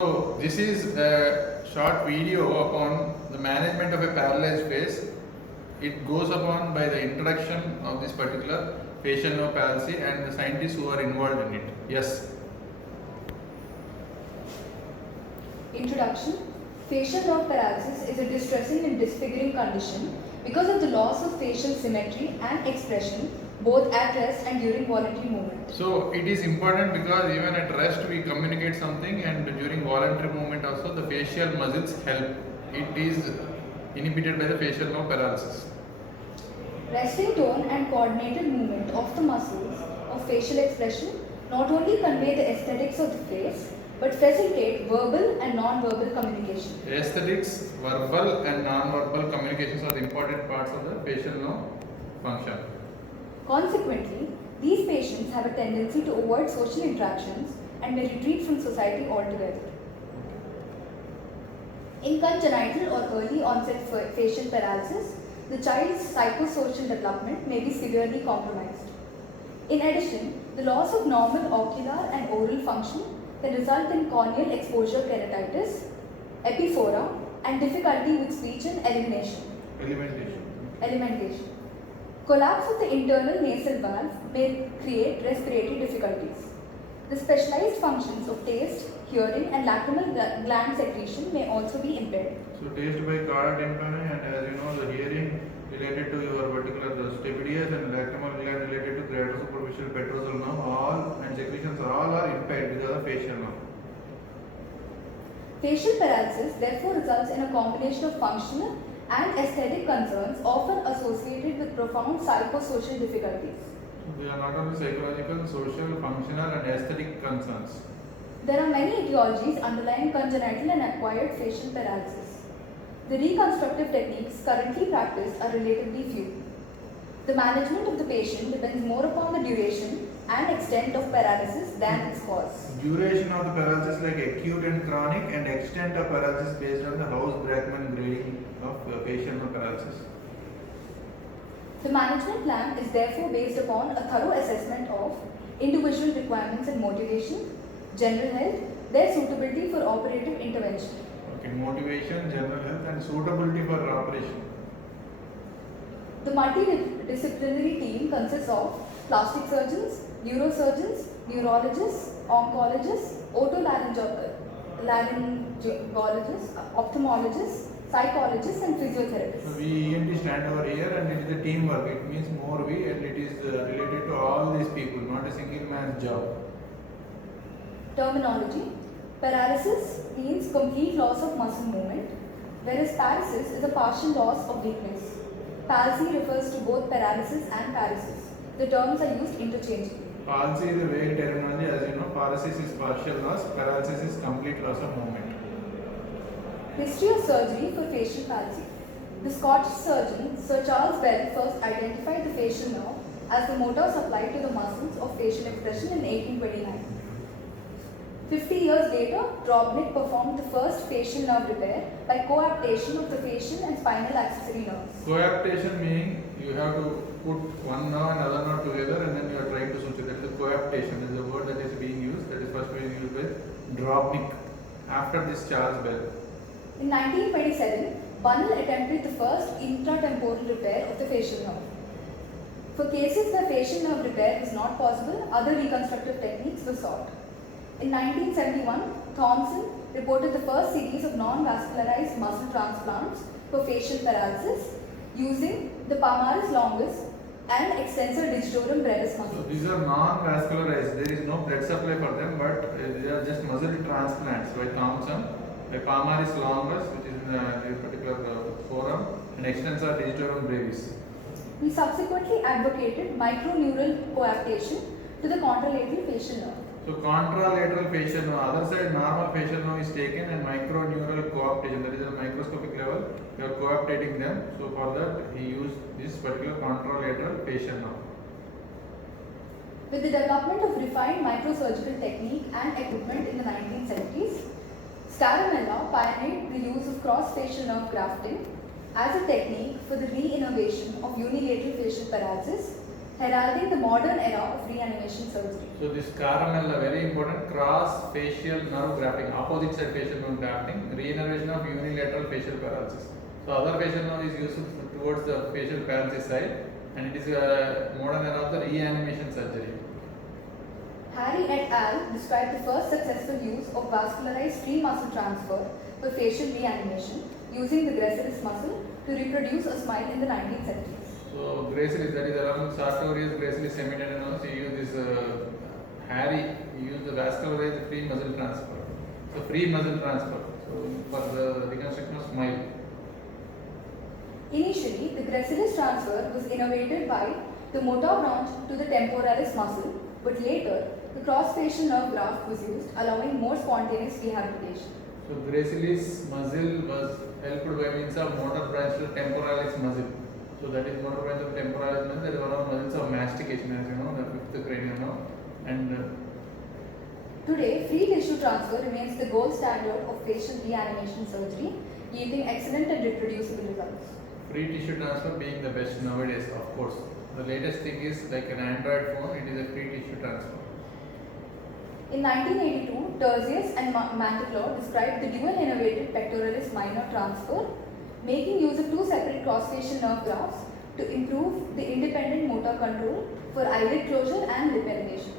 So this is a short video upon the management of a paralyzed face. It goes upon by the introduction of this particular facial nerve palsy and the scientists who are involved in it. Yes. Introduction. Facial nerve paralysis is a distressing and disfiguring condition because of the loss of facial symmetry and expression both at rest and during voluntary movement. So it is important because even at rest we communicate something, and during voluntary movement also the facial muscles help. It is inhibited by the facial nerve paralysis. Resting tone and coordinated movement of the muscles of facial expression not only convey the aesthetics of the face but facilitate verbal and non-verbal communication. Aesthetics, verbal and non-verbal communications are the important parts of the facial nerve function. Consequently, these patients have a tendency to avoid social interactions and may retreat from society altogether. In congenital or early onset facial paralysis, the child's psychosocial development may be severely compromised. In addition, the loss of normal ocular and oral function can result in corneal exposure keratitis, epiphora, and difficulty with speech and alimentation. Collapse of the internal nasal valve may create respiratory difficulties. The specialized functions of taste, hearing, and lacrimal gland secretion may also be impaired. So taste by cara tympani, and as you know, the hearing related to your particular the stapedius and lacrimal gland related to greater superficial petrosal nerve, all and secretions all are impaired because of facial nerve. Facial paralysis therefore results in a combination of functional and aesthetic concerns often associated with profound psychosocial difficulties. So they are not only psychological, social, functional and aesthetic concerns. There are many etiologies underlying congenital and acquired facial paralysis. The reconstructive techniques currently practiced are relatively few. The management of the patient depends more upon the duration and extent of paralysis than its cause. Duration of the paralysis like acute and chronic, and extent of paralysis based on the House-Brackman grading of facial nerve paralysis. The management plan is therefore based upon a thorough assessment of individual requirements and motivation, general health, their suitability for operative intervention. Okay, motivation, general health and suitability for operation. The multidisciplinary team consists of plastic surgeons, neurosurgeons, neurologists, oncologists, otolaryngologists, ophthalmologists, psychologists and physiotherapists. So we ENT stand over here, and it is a teamwork. It means more we, and it is related to all these people, not a single man's job. Terminology. Paralysis means complete loss of muscle movement, whereas paresis is a partial loss of weakness. Palsy refers to both paralysis and paresis. The terms are used interchangeably. Palsy is a vague terminology. As you know, paresis is partial loss, paralysis is complete loss of movement. History of surgery for facial palsy. The Scottish surgeon Sir Charles Bell first identified the facial nerve as the motor supply to the muscles of facial expression in 1829. 50 years later, Drobnik performed the first facial nerve repair by coaptation of the facial and spinal accessory nerves. Coaptation meaning you have to put one nerve and other nerve together, and then you are trying to suture. That is coaptation. That is the word that is being used. That is first being used by Drobnik after this Charles Bell. In 1927, Bunnell attempted the first intratemporal repair of the facial nerve. For cases where facial nerve repair was not possible, other reconstructive techniques were sought. In 1971, Thomson reported the first series of non-vascularized muscle transplants for facial paralysis using the palmaris longus and extensor digitorum brevis So muscles. these are non-vascularized. There is no blood supply for them, but they are just muscle transplants by Thomson, by palmaris longus, which is in the particular forum, and extensor digitorum brevis. He subsequently advocated microneural coaptation to the contralateral facial nerve. So contralateral facial nerve, other side normal facial nerve is taken, and microneural coaptation, that is at a microscopic level, you are coaptating them. So for that he used this particular contralateral facial nerve. With the development of refined microsurgical technique and equipment in the 1970s, Staramella pioneered the use of cross-facial nerve grafting as a technique for the re-innovation of unilateral facial paralysis heralding the modern era of reanimation surgery. So this CARML, very important, cross facial nerve grafting, opposite side facial nerve grafting, regeneration of unilateral facial paralysis. So other facial nerve is used towards the facial paralysis side, and it is a modern era of the reanimation surgery. Harry et al. Described the first successful use of vascularized free muscle transfer for facial reanimation using the gracilis muscle to reproduce a smile in the 1970s. So gracilis, that is along sartorius gracilis semitendinous, he used this Harry, he used the vascularized free muscle transfer. So free muscle transfer, so for the reconstruction of smile. Initially, the gracilis transfer was innovated by the motor branch to the temporalis muscle, but later the cross-facial nerve graft was used, allowing more spontaneous rehabilitation. So gracilis muscle was helped by means of motor branch to temporalis muscle. So that is motor branch of temporalis muscle, that is one of the muscles of mastication, as you know, the fifth cranial nerve. And Today, free tissue transfer remains the gold standard of facial reanimation surgery, yielding excellent and reproducible results. free tissue transfer being the best nowadays, of course. The latest thing is like an Android phone, it is a free tissue transfer. In 1982, Terzius and Manteklor described the dual innovative pectoralis minor transfer, making use of two separate cross-facial nerve grafts to improve the independent motor control for eyelid closure and lip elevation.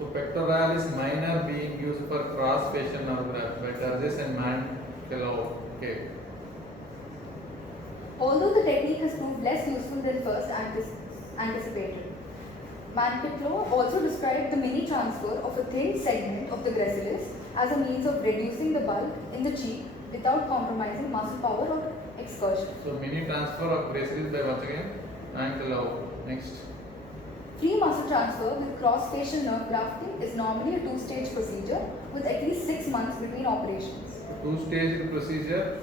So pectoralis minor being used for cross facial nerve graft by Terzius and Manteklor. Okay. Although the technique has proved less useful than first anticipated, Manteklor also described the mini transfer of a thin segment of the gracilis as a means of reducing the bulk in the cheek without compromising muscle power or excursion. So mini transfer of gracilis by once again Manteklor. Next. Free muscle transfer with cross-facial nerve grafting is normally a two-stage procedure with at least 6 months between operations. Two-stage procedure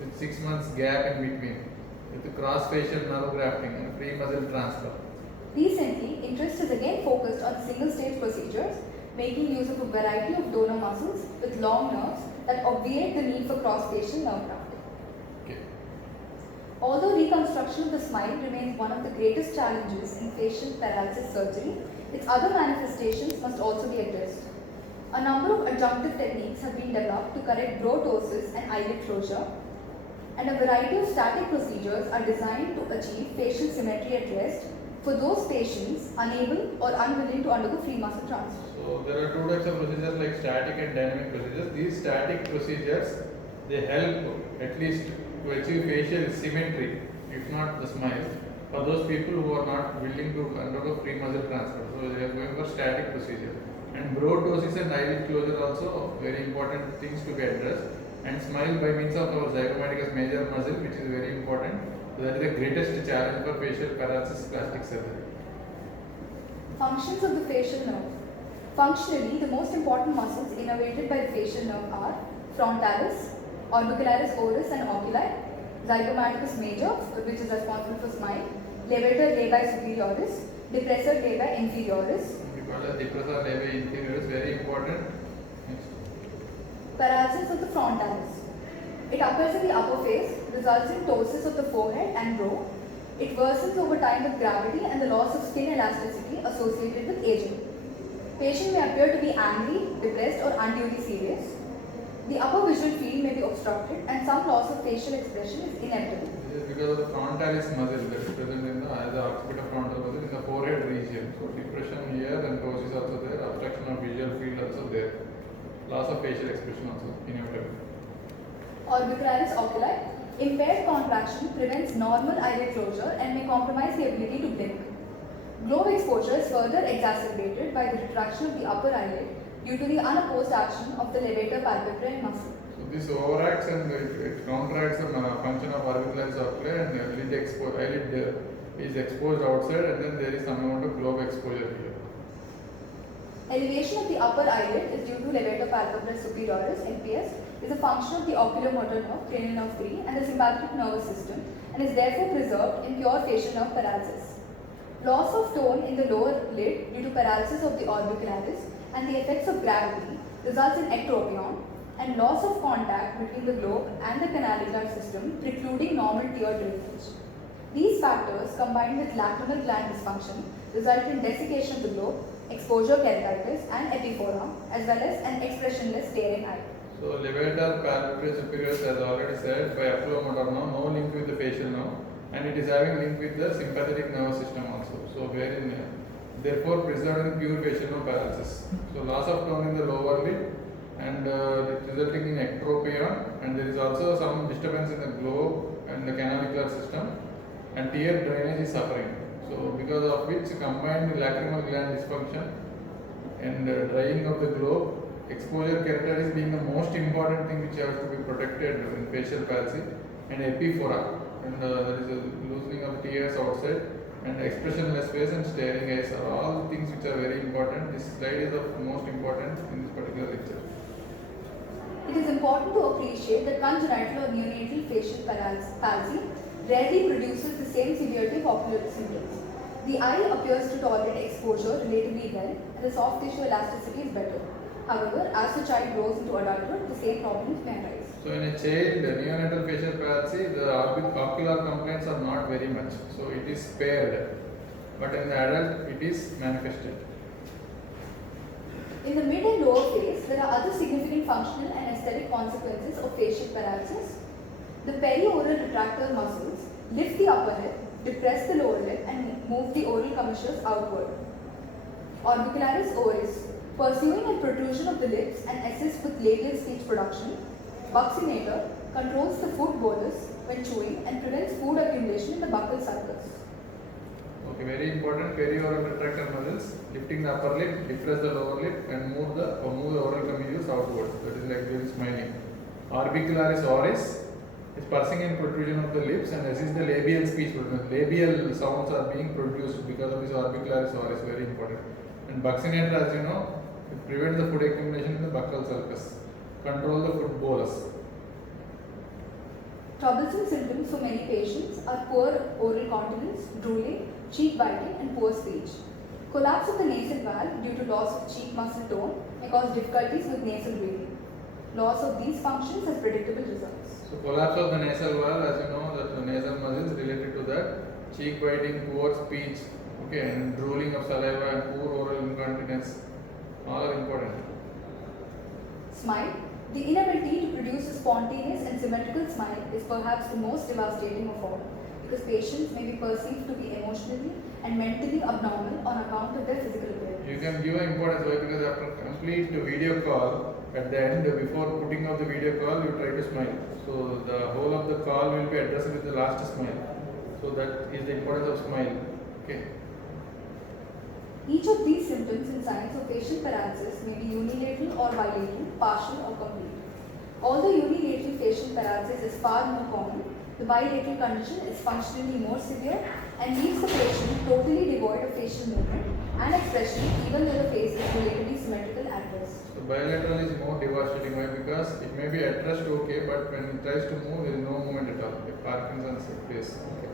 with 6 months gap in between with the cross facial nerve grafting and free muscle transfer. Recently, interest is again focused on single-stage procedures, making use of a variety of donor muscles with long nerves that obviate the need for cross-facial nerve grafting. Okay. Although reconstruction of the smile remains one of the greatest challenges in facial paralysis surgery, its other manifestations must also be addressed. A number of adjunctive techniques have been developed to correct brow ptosis and eyelid closure, and a variety of static procedures are designed to achieve facial symmetry at rest for those patients unable or unwilling to undergo free muscle transfer. So there are two types of procedures like static and dynamic procedures. These static procedures, they help at least to achieve facial symmetry, if not the smile, for those people who are not willing to undergo free muscle transfer. So they are going for static procedure. And brow ptosis and eyelid closure also very important things to be addressed. And smile by means of our zygomaticus major muscle, which is very important. So that is the greatest challenge for facial paralysis plastic surgery. Functions of the facial nerve. Functionally, the most important muscles innervated by the facial nerve are frontalis, orbicularis oris and oculi, zygomaticus major, which is responsible for smile, levator labii superioris, depressor labii inferioris. Because the depressor labii inferior is very important. Next. Paralysis of the frontalis. It occurs in the upper face, results in ptosis of the forehead and brow. It worsens over time with gravity and the loss of skin elasticity associated with aging. Patient may appear to be angry, depressed or unduly serious. The upper visual field may be obstructed and some loss of facial expression is inevitable. This is because of the frontalis muscle that is present in the as the occiput of frontal muscle in the forehead region. So depression here and ptosis also there, obstruction of visual field also there. Loss of facial expression also inevitable. Orbicularis oculi. Impaired contraction prevents normal eyelid closure and may compromise the ability to blink. Globe exposure is further exacerbated by the retraction of the upper eyelid due to the unopposed action of the levator palpebrae muscle. So this overacts and it counteracts the function of orbicularis oculi and the eyelid is exposed outside and then there is some amount of globe exposure here. Elevation of the upper eyelid is due to levator palpebrae superioris (LPS), is a function of the oculomotor nerve, cranial nerve 3, and the sympathetic nervous system, and is therefore preserved in pure facial nerve paralysis. Loss of tone in the lower lid due to paralysis of the orbicularis and the effects of gravity results in ectropion, and loss of contact between the globe and the canalicular system, precluding normal tear drainage. These factors, combined with lacrimal gland dysfunction, result in desiccation of the globe, exposure keratitis and epiphora, as well as an expressionless staring eye. So levator palpebral superior, as already said, by Apollo Moderno, no link with the facial nerve, and it is having link with the sympathetic nervous system also. So wherein therefore preserving pure facial nerve paralysis. So loss of tone in the lower lip and resulting in ectropion, and there is also some disturbance in the globe and the canalicular system, and tear drainage is suffering. So because of which combined lacrimal gland dysfunction and drying of the globe, exposure keratitis being the most important thing which has to be protected in facial palsy, and epiphora, and there is a loosening of tears outside, and expressionless face and staring eyes are all things which are very important. This slide is of most important in this particular lecture. It is important to appreciate that congenital or neonatal facial palsy rarely produces the same severity of ocular symptoms. The eye appears to tolerate exposure relatively well, and the soft tissue elasticity is better. However, as the child grows into adulthood, the same problems may arise. So in a child, neonatal facial palsy, the ocular complaints are not very much. So it is spared, but in the adult, it is manifested. In the mid and lower face, there are other significant functional and aesthetic consequences of facial paralysis. The perioral retractor muscles lift the upper lip, depress the lower lip, and move the oral commissures outward. Orbicularis oris, pursuing a protrusion of the lips and assists with labial speech production. Buccinator controls the food bolus when chewing and prevents food accumulation in the buccal sulcus. Okay, very important. Perioral retractor muscles lifting the upper lip, depress the lower lip, and move the oral commissures outwards. That is like really smiling. Orbicularis oris is pursing and protrusion of the lips and assists the labial speech production. Labial sounds are being produced because of this orbicularis oris. Very important. And buccinator, as you know, it prevents the food accumulation in the buccal sulcus. Control the food bolus. Troublesome symptoms for many patients are poor oral continence, drooling, cheek biting, and poor speech. Collapse of the nasal valve due to loss of cheek muscle tone may cause difficulties with nasal breathing. Loss of these functions has predictable results. So collapse of the nasal valve, as you know, that the nasal muscles related to that, cheek biting, poor speech, okay, and drooling of saliva and poor oral incontinence, all are important. Smile. The inability to produce a spontaneous and symmetrical smile is perhaps the most devastating of all, because patients may be perceived to be emotionally and mentally abnormal on account of their physical appearance. You can give an importance why, because after complete video call, at the end, before putting out the video call, you try to smile. So the whole of the call will be addressed with the last smile. So that is the importance of smile. Okay. Each of these symptoms and signs of facial paralysis may be unilateral or bilateral, partial or complete. Although unilateral facial paralysis is far more common, the bilateral condition is functionally more severe and leaves the patient totally devoid of facial movement and expression, even though the face is relatively symmetrical at rest. So bilateral is more devastating. Why? Because it may be at rest okay, but when it tries to move, there is no movement at all. Like Parkinson's face. Okay.